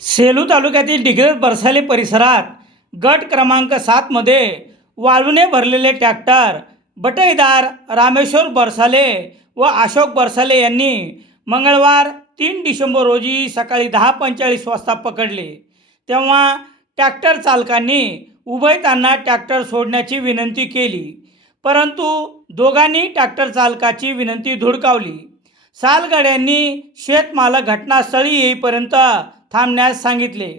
सेलू तालुक्यातील डिग्रज बरसाले परिसरात गट क्रमांक सातमध्ये वाळूने भरलेले ट्रॅक्टर बटईदार रामेश्वर बरसाले व अशोक बरसाले यांनी मंगळवार तीन डिसेंबर रोजी सकाळी दहा पंचेचाळीस वाजता पकडले. तेव्हा ट्रॅक्टर चालकांनी उभयतांना ट्रॅक्टर सोडण्याची विनंती केली. परंतु दोघांनी ट्रॅक्टर चालकाची विनंती धुडकावली. सालगाड्यांनी शेतमालक घटनास्थळी येईपर्यंत थांबण्यास सांगितले.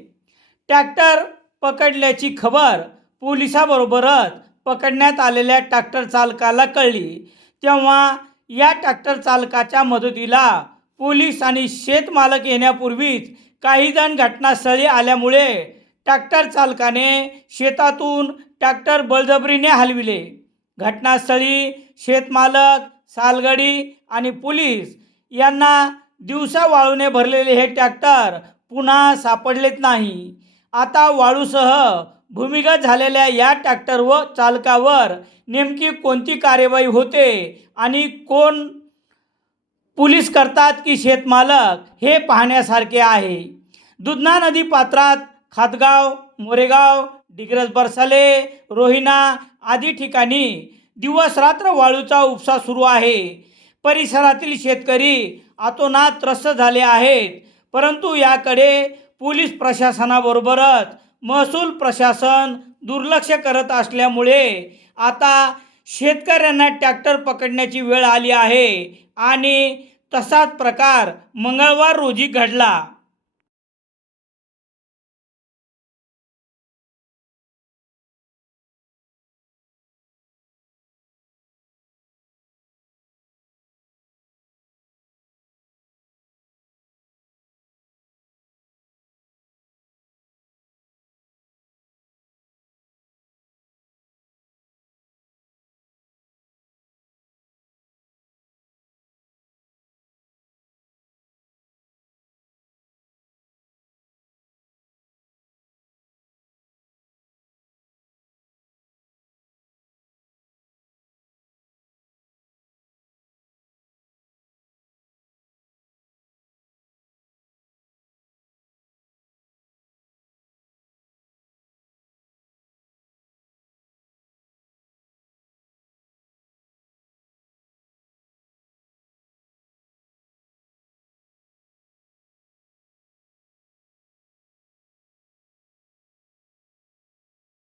ट्रॅक्टर पकडल्याची खबर पोलिसाबरोबरच पकडण्यात आलेल्या ट्रॅक्टर चालकाला कळली. तेव्हा या ट्रॅक्टर चालकाच्या मदतीला पोलीस आणि शेतमालक येण्यापूर्वीच काही जण घटनास्थळी आल्यामुळे ट्रॅक्टर चालकाने शेतातून ट्रॅक्टर बळजबरीने हलविले. घटनास्थळी शेतमालक सालगडी आणि पोलीस यांना दिवसा वाळूने भरलेले हे ट्रॅक्टर पुन्हा सापडलेत नाही. आता वाळूसह भूमिगत झालेल्या या ट्रॅक्टर व चालकावर नेमकी कोणती कार्यवाही होते आणि कोण पोलीस करतात की शेतमालक हे पाहण्यासारखे आहे. दुधना नदी पात्रात खातगाव मोरेगाव डिग्रज बरसाले रोहिणा आदी ठिकाणी दिवस रात्र वाळूचा उपसा सुरू आहे. परिसरातील शेतकरी आतोनात त्रस्त झाले आहेत. परंतु याकडे पोलीस प्रशासनाबरोबरच महसूल प्रशासन दुर्लक्ष करत असल्यामुळे आता शेतकऱ्यांना ट्रॅक्टर पकडण्याची वेळ आली आहे आणि तसाच प्रकार मंगळवार रोजी घडला.